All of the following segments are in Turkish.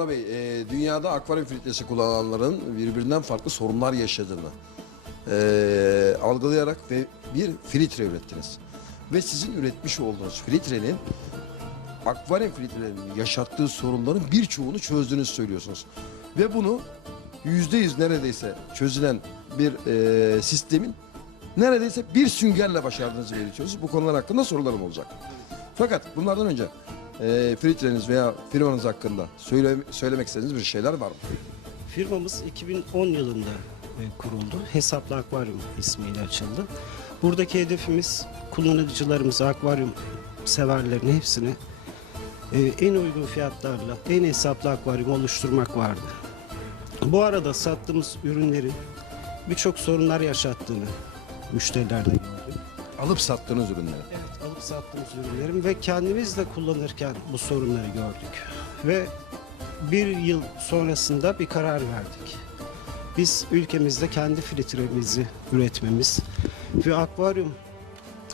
Bey, e, dünyada akvaryum filtresi kullananların birbirinden farklı sorunlar yaşadığını e, algılayarak ve bir filtre ürettiniz. Ve sizin üretmiş olduğunuz filtrenin akvaryum filtrelerinin yaşattığı sorunların birçoğunu çözdüğünüzü söylüyorsunuz. Ve bunu yüzde yüz neredeyse çözülen bir e, sistemin neredeyse bir süngerle başardığınızı belirtiyorsunuz. Bu konular hakkında sorularım olacak. Fakat bunlardan önce e, filtreniz veya firmanız hakkında söyle, söylemek istediğiniz bir şeyler var mı? Firmamız 2010 yılında e, kuruldu. Hesaplı Akvaryum ismiyle açıldı. Buradaki hedefimiz kullanıcılarımıza, akvaryum severlerin hepsine e, en uygun fiyatlarla en hesaplı akvaryum oluşturmak vardı. Bu arada sattığımız ürünlerin birçok sorunlar yaşattığını müşterilerden gördük. Alıp sattığınız ürünleri. Evet, alıp sattığımız ürünlerin ve kendimiz de kullanırken bu sorunları gördük. Ve bir yıl sonrasında bir karar verdik. Biz ülkemizde kendi filtremizi üretmemiz ve akvaryum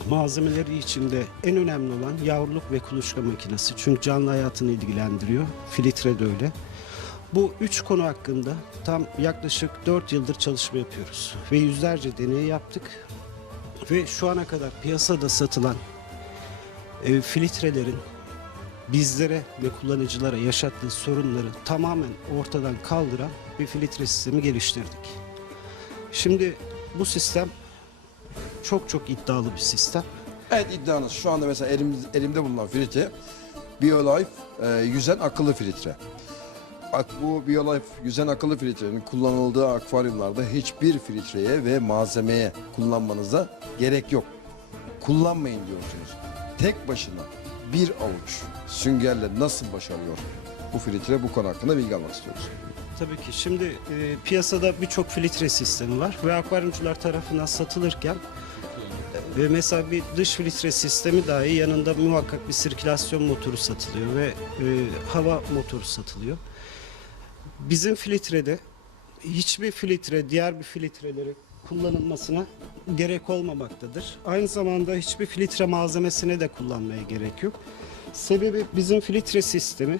malzemeleri içinde en önemli olan yavruluk ve kuluçka makinesi. Çünkü canlı hayatını ilgilendiriyor. Filtre de öyle. Bu üç konu hakkında tam yaklaşık 4 yıldır çalışma yapıyoruz. Ve yüzlerce deney yaptık. Ve şu ana kadar piyasada satılan e, filtrelerin bizlere ve kullanıcılara yaşattığı sorunları tamamen ortadan kaldıran bir filtre sistemi geliştirdik. Şimdi bu sistem çok çok iddialı bir sistem. Evet iddianız şu anda mesela elim, elimde bulunan filtre BioLife e, yüzen akıllı filtre. Bu BioLife yüzen akıllı filtrenin kullanıldığı akvaryumlarda hiçbir filtreye ve malzemeye kullanmanıza gerek yok. Kullanmayın diyorsunuz. Tek başına bir avuç süngerle nasıl başarıyor bu filtre bu konu hakkında bilgi almak istiyoruz. Tabii ki şimdi e, piyasada birçok filtre sistemi var ve akvaryumcular tarafından satılırken e, ve mesela bir dış filtre sistemi dahi yanında muhakkak bir sirkülasyon motoru satılıyor ve e, hava motoru satılıyor. Bizim filtrede hiçbir filtre diğer bir filtreleri kullanılmasına gerek olmamaktadır. Aynı zamanda hiçbir filtre malzemesine de kullanmaya gerek yok. Sebebi bizim filtre sistemi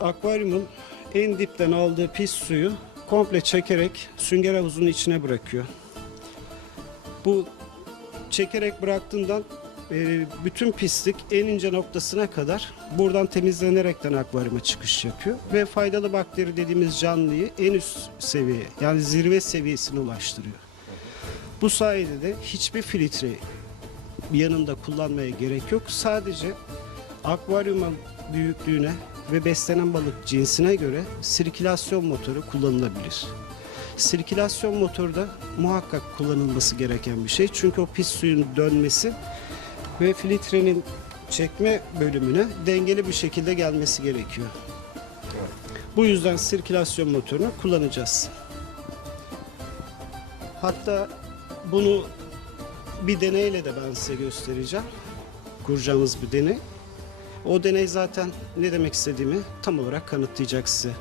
akvaryumun en dipten aldığı pis suyu komple çekerek sünger havuzunun içine bırakıyor. Bu çekerek bıraktığından bütün pislik en ince noktasına kadar buradan temizlenerekten akvaryuma çıkış yapıyor ve faydalı bakteri dediğimiz canlıyı en üst seviye yani zirve seviyesine ulaştırıyor. Bu sayede de hiçbir filtre yanında kullanmaya gerek yok. Sadece akvaryumun büyüklüğüne ve beslenen balık cinsine göre sirkülasyon motoru kullanılabilir. Sirkülasyon motoru da muhakkak kullanılması gereken bir şey. Çünkü o pis suyun dönmesi ve filtrenin çekme bölümüne dengeli bir şekilde gelmesi gerekiyor. Bu yüzden sirkülasyon motorunu kullanacağız. Hatta bunu bir deneyle de ben size göstereceğim. Kuracağımız bir deney. O deney zaten ne demek istediğimi tam olarak kanıtlayacak size.